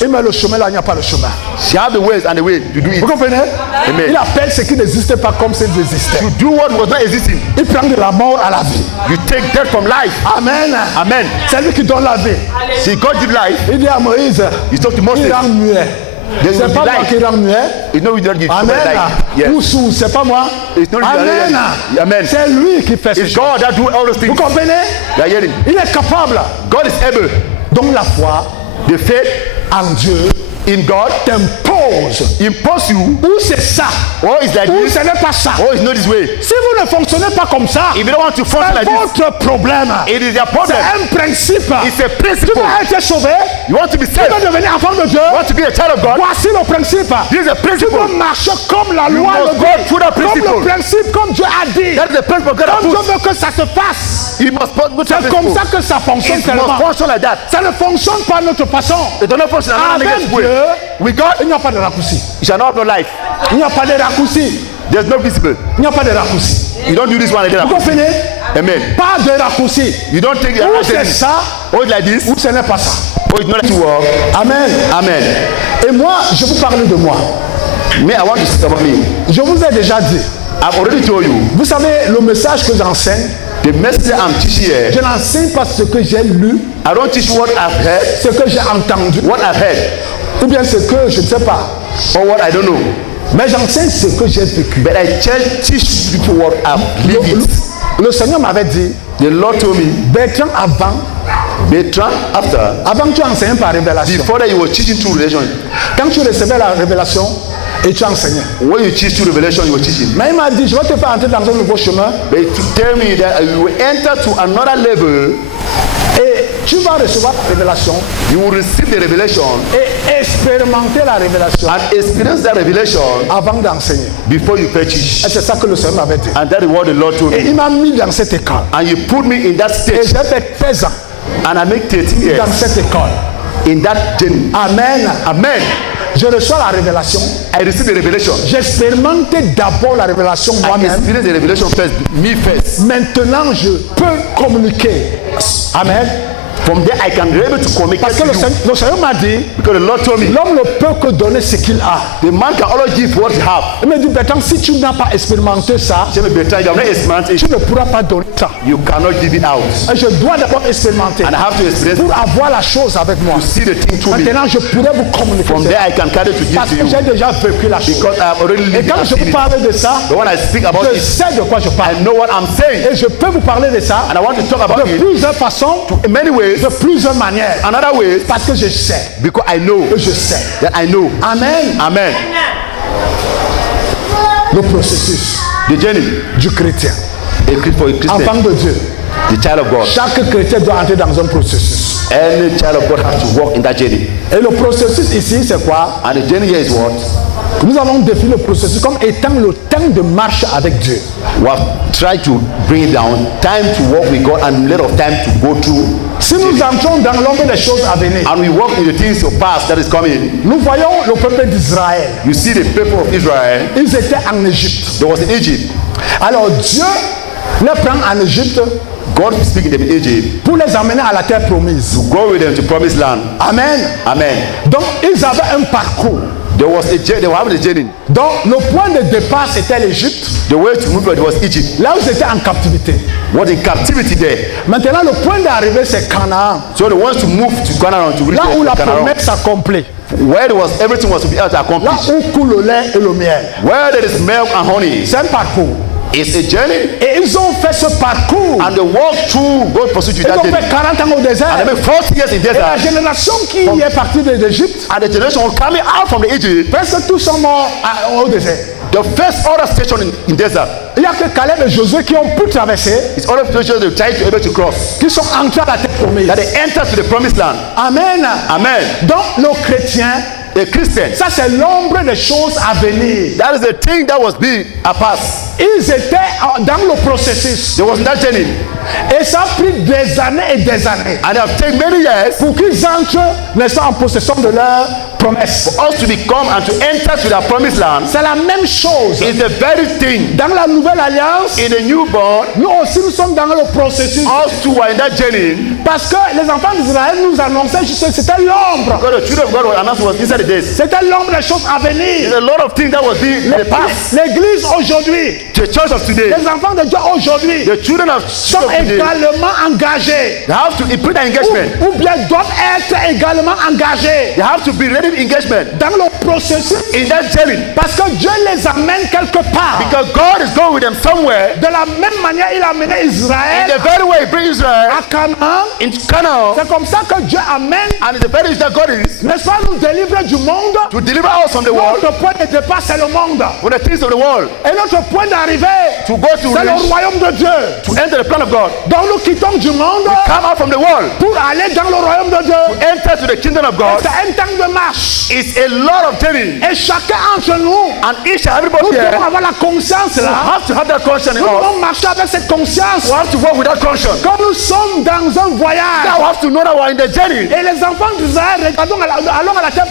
Il met le chemin là, il n'y a pas le chemin. She have the ways and the way to do it. Vous comprenez? Amen. Il appelle ce qui n'existait pas comme s'il existait. To do what was not existing. Il prend de la mort à la vie. You take death from life. Amen. Amen. C'est lui qui donne la vie. See, God give life. Il dit à Moïse, You talk to Moses. il rend muet. There's C'est no pas moi life. qui rend muet. You know we don't give Amen. life. Yes. Ou sourd, c'est pas moi. It's not Amen. Amen. C'est lui qui fait It's ça. God that do all those Vous things. comprenez? You are hearing? Il est capable. God is able. Donc la foi The faith en Dieu in God t'impose. impose you. Ou c'est ça, Or it's like ou this. ce n'est pas ça. Or it's not this way. Si vous ne fonctionnez pas comme ça, If you don't want to function c'est like this, votre problème. it is your C'est problem. un principe. It's a Tu principle. veux être sauvé, You want to be tu saved. veux devenir enfant de Dieu. You want to be a child of God. Voici le principe. This is a Tu principle. dois marcher comme la You loi must le go dit. through that Comme principle. le principe, comme Dieu a dit. That is the principle God has Comme Dieu put. veut que ça se fasse. You must put that C'est comme principle. ça que ça fonctionne It tellement. must function like that. Ça ne fonctionne pas à notre façon. It does not function another Avec negative way. Dieu, With God, il n'y a pas de raccourci. you shall not have no life. Il n'y a pas de raccourci. There's no visible. Il n'y a pas de raccourci. You don't do this one like Vous that. comprenez? Amen. Pas de raccourci. You don't take the Ou other c'est thing. ça, Or it's like this. ou ce n'est pas ça. Or it's not like to work. Amen. Amen. Et moi, je vous parle de moi. Me, I want to speak about me. Je vous ai déjà dit. I've already told you. Vous savez, le message que j'enseigne, The message I'm teaching here, je n'enseigne pas ce que j'ai lu, I don't teach what I've heard, ce que j'ai entendu, what I've heard, ou bien ce que je ne sais pas. or what I don't know. Mais j'enseigne ce que j'ai vécu. But I teach people what I've lived. Le Seigneur m'avait dit, The Lord told me, Bertrand, Bertrand, after, avant tu enseignais par révélation. before that you were teaching through revelation. Quand tu recevais la révélation, et tu enseignais. When you teach through revelation, you were teaching. Mais il m'a dit, je vais te faire entrer dans un nouveau chemin. But to tell me that you will enter to another level, Et tu vas recevoir la révélation you will receive the revelation et expérimenter la révélation and experience that revelation avant d'enseigner. before you teach. Et c'est ça que le Seigneur m'avait dit. And that is what the Lord told Et me. il m'a mis dans cette école. And you put me in that Et stage, j'ai fait 13 ans and I make 13 years dans cette école. in that journey. Amen. Amen. Je reçois la révélation. I receive the revelation. J'expérimentais d'abord la révélation I moi-même. experience the revelation first, me first. Maintenant, je peux communiquer. Amen. From there, I can be able to communicate Parce que to you. le Seigneur m'a dit, Because the Lord told me, l'homme ne peut que donner ce qu'il a. the man can always give what he have. Il me dit, Bertrand, si tu n'as pas expérimenté ça, Say, Bertrand, you have not experimented tu it. ne pourras pas donner ça. You cannot give it out. Et je dois d'abord expérimenter And I have to experience pour avoir la chose avec moi. to see the thing through me. Maintenant, je pourrais vous communiquer From there, ça. I can carry to give Parce to que you. j'ai déjà vécu la chose. Because I have already Et lived it quand and je seen vous it. parle de ça, But when I speak about je it, sais de quoi je parle. I know what I'm saying. Et je peux vous parler de ça And I want to talk about de it plusieurs façons, in many ways, de plusieurs manières. another way, Parce que je sais. because I know Je sais. that I know. Amen. Amen. Le processus The journey, du chrétien. for a Christian, Enfant de Dieu. the child of God. Chaque chrétien doit entrer dans un processus. Any child of God has to walk in that journey. Et le processus ici, c'est quoi? And the journey here is what? Nous avons défini le processus comme étant le temps de marche avec Dieu. We have tried to bring it down. Time to walk with God and a lot of time to go through. Si nous entrons dans l'ombre des choses à venir, And we walk in the things of past that is coming. nous voyons le peuple d'Israël. You see the people of Israel. Ils étaient en Égypte. There was in Egypt. Alors Dieu les prend en Égypte God speaking them in Egypt. pour les amener à la terre promise. Go with them to promised land. Amen. Amen. Donc ils avaient un parcours. There was a journey. They were having a journey. Donc le point de départ c'était l'Égypte. The way to move it was Egypt. Là où ils étaient en captivité. Was in captivity there. Maintenant le point d'arrivée c'est Canaan. So they want to move to Canaan to reach Là où la Canaan. promesse s'accomplit. Where there was everything was to be able to Là accomplish. où coule le lait et le miel. Where there is milk and honey. C'est un parcours. It's a journey. Et ils ont fait ce parcours. And they walk through God pursuit to Ils that ont journey. fait 40 ans au désert. And they make 40 years in Et la desert. génération qui est partie d'Égypte, And the generation coming out from the Egypt. presque tous sont morts au désert. The first order station in desert. Il n'y a que Caleb et Josué qui ont pu traverser, It's order station they try to able to cross. qui sont entrés à la terre promise. That they enter to the promised land. Amen. Amen. Donc le chrétien, A Christian. ça c'est l'ombre des choses à venir. That is the thing that was being a past. Ils étaient dans le processus. There was that journey. Et ça a pris des années et des années And they have taken many years pour qu'ils entrent, n'est-ce pas, en possession de leur promesse. For us to become and to enter to the promised land C'est la même chose. is the very thing. Dans la nouvelle alliance, In the newborn, nous aussi nous sommes dans le processus. us too are in that journey. Parce que les enfants d'Israël nous annonçaient juste que c'était l'ombre. Because the children of God was announced was inside the days. C'était l'ombre des choses à There's venir. a lot of things that was being in the past. L'église aujourd'hui, The church of today, les enfants de Dieu aujourd'hui the children of sont today, également engagés. they have to put their engagement. Ou bien doivent être également engagés They have to be ready in engagement dans le processus. in that journey. Parce que Dieu les amène quelque part. Because God is going with them somewhere. De la même manière, il a amené In Israël the very way he brings Israel à Canaan. into Canaan, C'est comme ça que Dieu amène, and it's the very that God is n'est-ce pas, nous délivrer du monde. to deliver us from the world, Notre point de départ, c'est le monde. from the things of the world, Et notre point d'arrivée, to go to c'est le reach, royaume de Dieu. to enter the plan of God, Donc nous quittons du monde come out from the world, pour aller dans le royaume de Dieu. enter to the kingdom of God. C'est un temps de marche. It's a lot of journey, Et chacun entre nous, and each and nous everybody here devons avoir la conscience là. have to have that conscience in Nous us. devons marcher avec cette conscience. We have to walk with that conscience. Quand nous sommes dans un voyage. Now we have to know that we're in the journey, Et les enfants d'Israël, regardons, allons à la tête,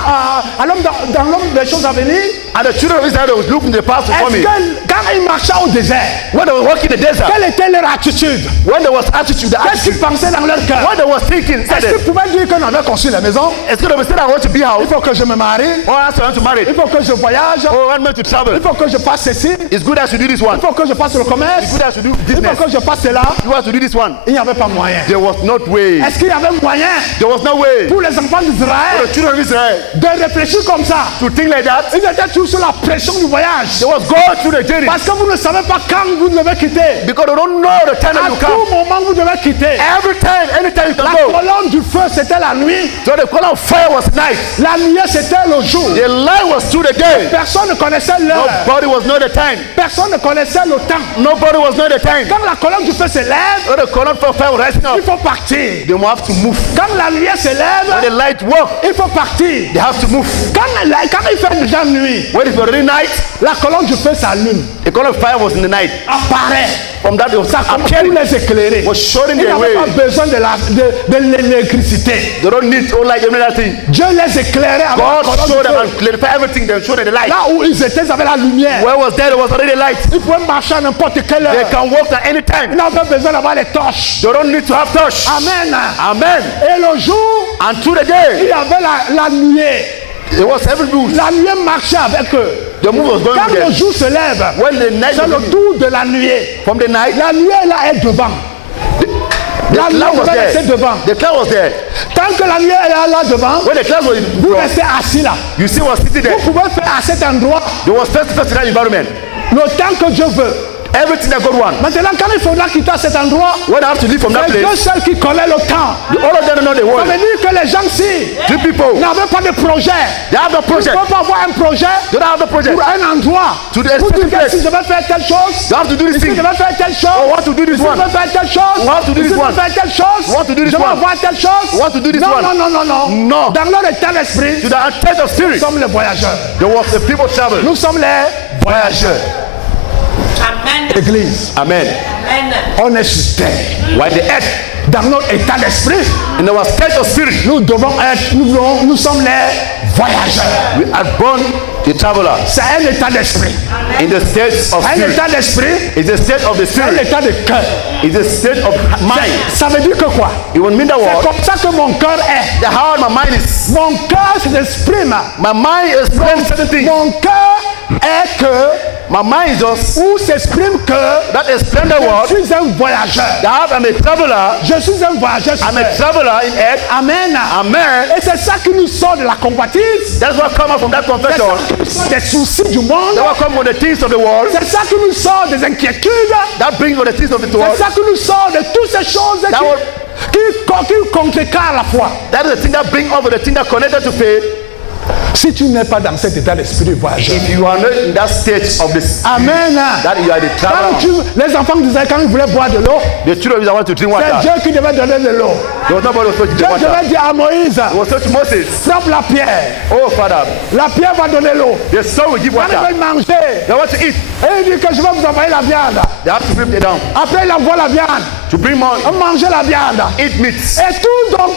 à l'homme dans l'homme des choses à venir. and the children of Israel was looking to the past to Est-ce come in. que quand ils marchaient au désert, When they were walking in the desert, quelle était leur attitude? when there was attitude, the Qu'est-ce qu'ils attitude, pensaient dans leur cœur? when they was thinking, said Est-ce it, qu'ils pouvaient dire que non, on a construit la maison? it's going to be said I want to be Il house, faut que je me marie. or I want to marry, Il faut que je voyage. or I want to travel. Il faut que je fasse ceci. It's good as you do this one. Il faut que je fasse le commerce. It's good as you do Il business. faut que je fasse cela. You have to do this one. Il n'y avait pas moyen. There was no way. Est-ce qu'il y avait moyen There was no way pour les enfants for d'Israël the children of Israel de réfléchir comme ça? to think like that. Ils étaient tous sous la pression du voyage. They was go through the journey Parce que vous ne savez pas quand vous devez quitter. because they don't know the time that À you tout come. moment, vous devez quitter. Every time, anytime you La can go. colonne du feu, c'était la nuit. So the color of fire was night. La nuit, c'était le jour. The light was through the day. Personne ne connaissait l'heure. Nobody was know the time. Personne ne connaissait le temps. Nobody was know the time. Quand la colonne du feu se lève, So the color of fire was rising up. il faut partir. They have to move. Quand la lumière se When lève, the light walk, il faut partir. they have to move. Quand il fait déjà nuit, When it's already night, la colonne du feu s'allume, the color of fire was in the night. apparaît. From that, it was Ça commence pour appearing. les éclairer. Was showing Ils the n'avaient way. pas besoin de l'électricité. They don't need all light, every other thing. Dieu les éclairait avec la God colonne showed them du and feu. clarify everything. They showed them the light. Là où ils étaient, ils avaient la lumière. Where was there? There was already light. Ils pouvaient marcher à n'importe quelle They heure. can walk at any Ils time. n'avaient besoin d'avoir les torches. They don't need to have touch. Amen. Amen. Et le jour, And through the il day, y avait la nuée. it was every move. La nuée marchait avec eux. The move was going Quand with le them. jour se lève, When the night c'est was le coming, tour de la nuée. from the night, La nuée là est devant. the La nuée cloud was devait rester there. devant. The cloud was there. Tant que la nuée est là devant, When the cloud was in vous front, restez assis là. you see was sitting there. Vous pouvez faire à cet endroit There was first in that environment. le temps que Dieu veut. Everything that God wants. Maintenant, quand il faudra quitter cet endroit, When I have to leave from that c'est Dieu place, seul qui connaît le temps. all of them know the Ça word. veut dire que les gens-ci Three people, n'avaient pas de projet. they have the Ils ne project. peuvent pas avoir un projet They don't have the project. pour un endroit. To the Pour dire specific que place. si je vais faire telle chose, You have to do this si je thing. vais faire telle Oh, chose, want to do this si je one. vais faire telle chose, You have to do si this je one. vais faire telle chose, You want to do this je vais one. avoir telle chose. You want to do this non, one. non, non, non, non. No. Dans leur état d'esprit, To the intent of spirit, nous sommes les voyageurs. there was the people travel. Nous sommes les voyageurs. Amen. Église, Amen. Amen. on est sur terre. While the earth, Dans notre état d'esprit, in our state of spirit, nous devons être, nous sommes les voyageurs. we are born a traveler. C'est un état d'esprit. In the state of Un spirit, état d'esprit, it's the state of the c'est un spirit. état de cœur. It's the state of mind. Ça veut dire que quoi? It will mean that C'est what? comme ça que mon cœur est. The how my mind is. Mon cœur s'exprime. My mind explains certain things. Mon cœur est que, My mind is just ou s'exprime que that explain the word. je suis un voyageur. That I'm a traveler. Je suis un voyageur sur I'm a terre. traveler in earth. Amen. Amen. Et c'est ça qui nous sort de la convoitise. That's what come out from that C'est confession. ça qui nous sort des soucis du monde. That what come from the things of the world. C'est ça qui nous sort des inquiétudes. That brings from the things of the C'est world. ça qui nous sort de toutes ces choses qui contrecarrent la foi. That is the thing that brings over the thing that connected to faith. Si tu n'es pas dans cet état d'esprit voyageur. If you are not in that state of this, Amen. that you are the Quand traveler. les enfants d'Israël, quand ils voulaient boire de l'eau, The children of Israel want to drink c'est water. Dieu qui devait donner de l'eau. There was nobody who was supposed to Dieu drink water. devait dire à Moïse, It was told to Moses, frappe la pierre. oh Father, La pierre va donner l'eau. the son will give Quand ils water. veulent manger, They want to eat. et il dit que je vais vous envoyer la viande. They have to rip it down. Après, il envoie la viande. to bring more, manger la viande. eat meat. Et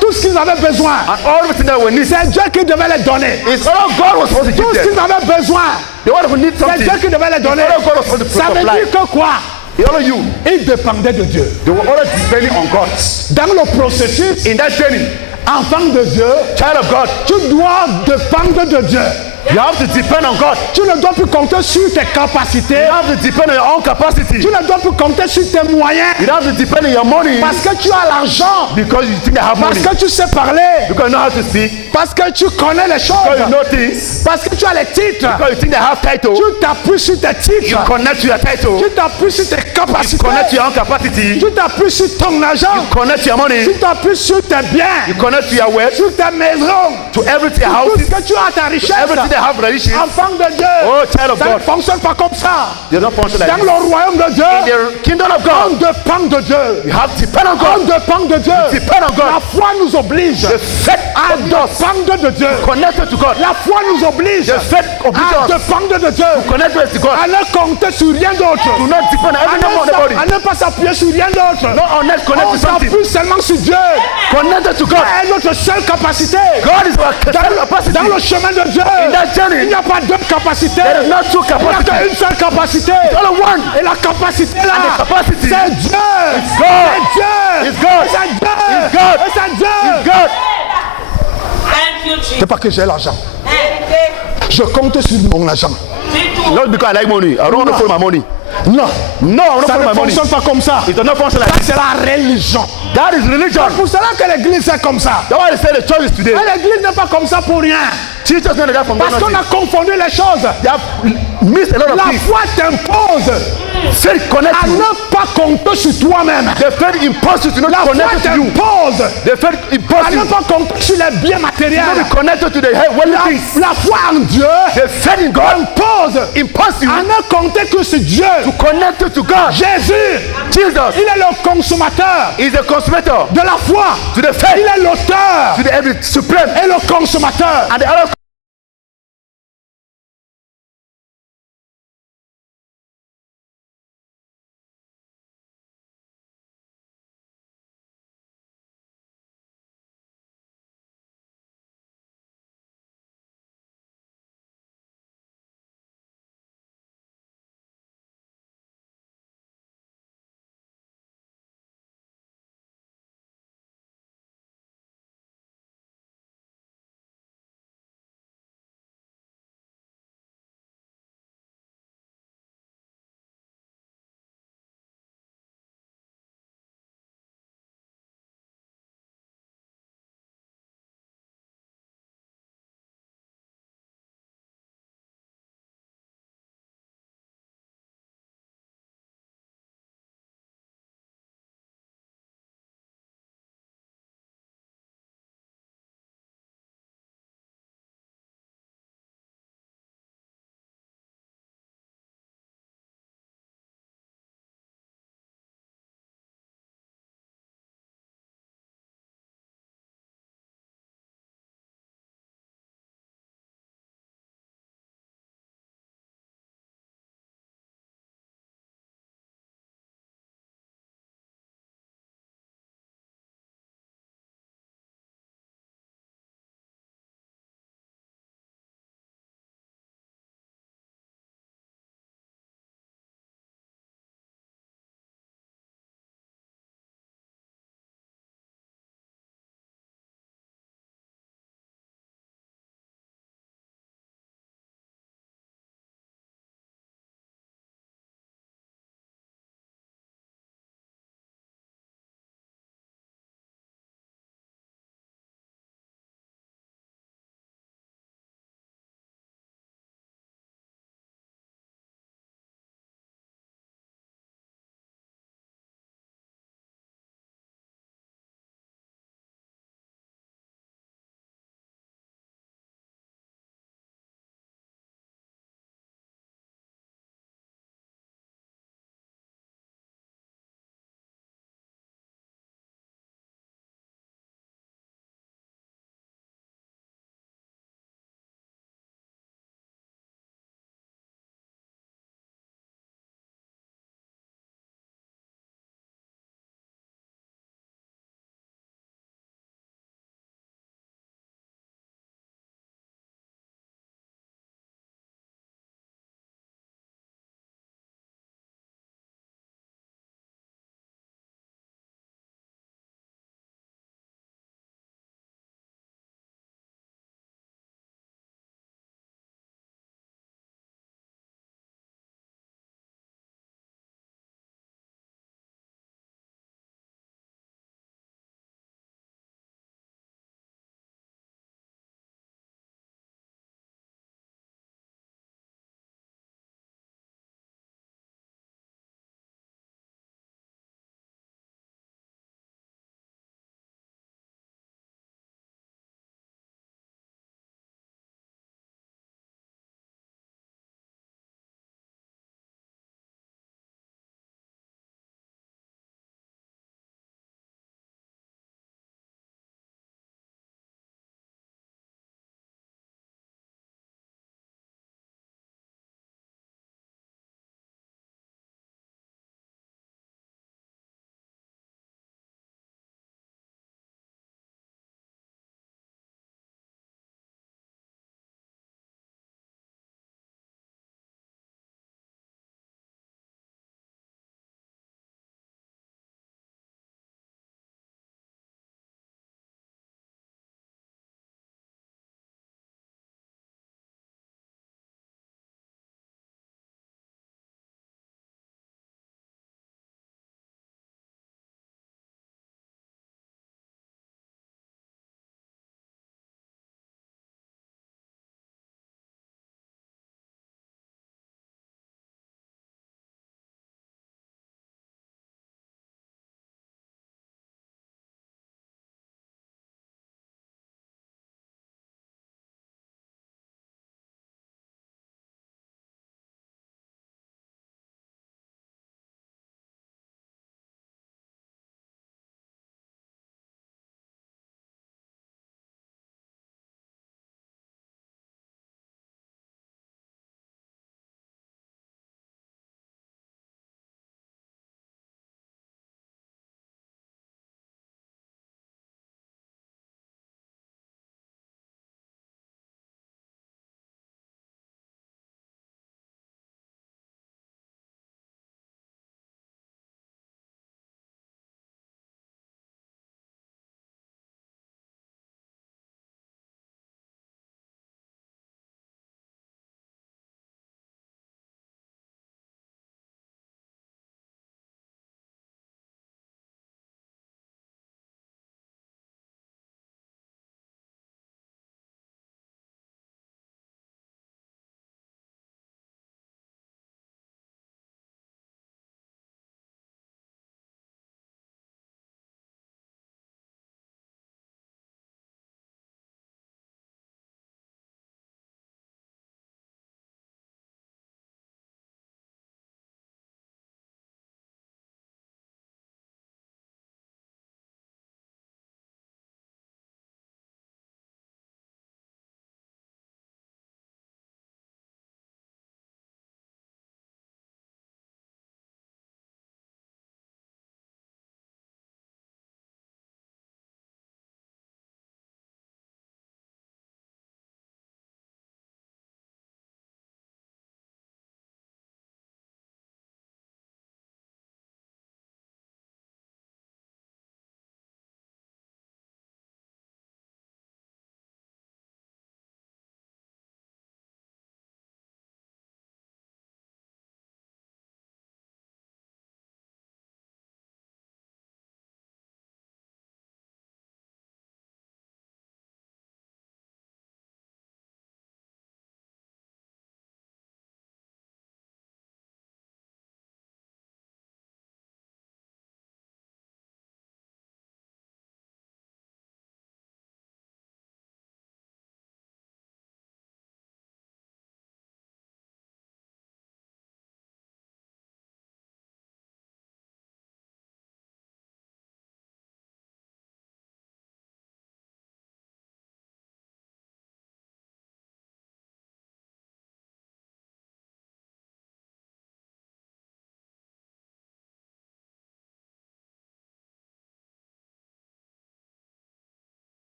tout ce qu'ils avaient besoin, And everything that we need, c'est Dieu qui devait les donner. it's all God was supposed to Tout give ce qu'ils them. avaient besoin, The one who needs c'est something, Dieu qui devait les donner. it's all God was supposed to Ça veut supply. dire que quoi? It's all you. Ils dépendaient de Dieu. They were all depending on God. Dans le processus, In that journey, enfant de Dieu, child of God, tu dois dépendre de Dieu. you have to depend on God. Tu ne dois plus compter sur tes capacités. You have to depend on your own capacity. Tu ne dois plus compter sur tes moyens. You don't have to depend on your money Parce que tu as l'argent. because you think I have Parce money. que tu sais parler. Because you know how to speak. Parce que tu connais les Because you choses. know things. Parce que tu as les titres. Because you think they have title. Tu t'appuies sur tes You titres. connect to your title. Tu t'appuies sur tes You capacités. connect to your own capacity. Tu t'appuies sur ton argent. Connect to your money. Tu t'appuies sur tes biens. You connect to your wealth. Sur ta maison. To everything, Tout houses, ce que tu as, ta richesse. everything they have riches. Enfant de Dieu. Oh, child of Ça ne God. fonctionne pas comme ça. They don't function like Dans this. le royaume de Dieu, In the kingdom of on God, dépend de Dieu. you have to depend on On God. dépend de Dieu. Depend on La God. foi nous oblige The faith à of God. dépendre de Dieu. Connected to God. La foi nous oblige The faith of à God. dépendre de Dieu. Connected to God. À ne compter sur rien d'autre. Do not depend on everything. À ne pas s'appuyer sur rien d'autre. Not on earth, connect On to something. s'appuie seulement sur Dieu. Connected to God. C'est notre seule capacité. God is our capacity. Dans le chemin de Dieu, In that journey, il n'y a pas deux capacités. there is not two Il n'y a capacities. qu'une seule capacité. Only one. Et la capacité là, And the capacity c'est Dieu. is God. C'est Dieu. It's God. C'est Dieu. It's God. C'est Dieu. It's God. Thank you, Jesus. C'est pas que j'ai l'argent. Hey, Je compte sur mon argent. me too. Not because I like money. I don't want to follow my money. Non. No, I'm not Ça following ne my money. fonctionne pas comme ça. It does not function like Ça, this. c'est la religion. That is religion. C'est pour cela que l'église est comme ça. That's why they say the church is today. Mais l'église n'est pas comme ça pour rien. Teachers know that from Parce qu'on nothing. a confondu les choses. They have missed a lot of La things. foi t'impose Faith connects à you. ne pas compter sur toi-même. The faith imposes you to La not foi connect to you. t'impose The faith à imposes ne you pas compter sur les biens to matériels. be connected to the worldly things. La foi en Dieu The faith in God impose imposes you à ne compter que sur Dieu. to connect to God. Jésus, Jesus il est le consommateur is the consummator de la foi. to the Il faith, est l'auteur to the every supreme et le consommateur. and the other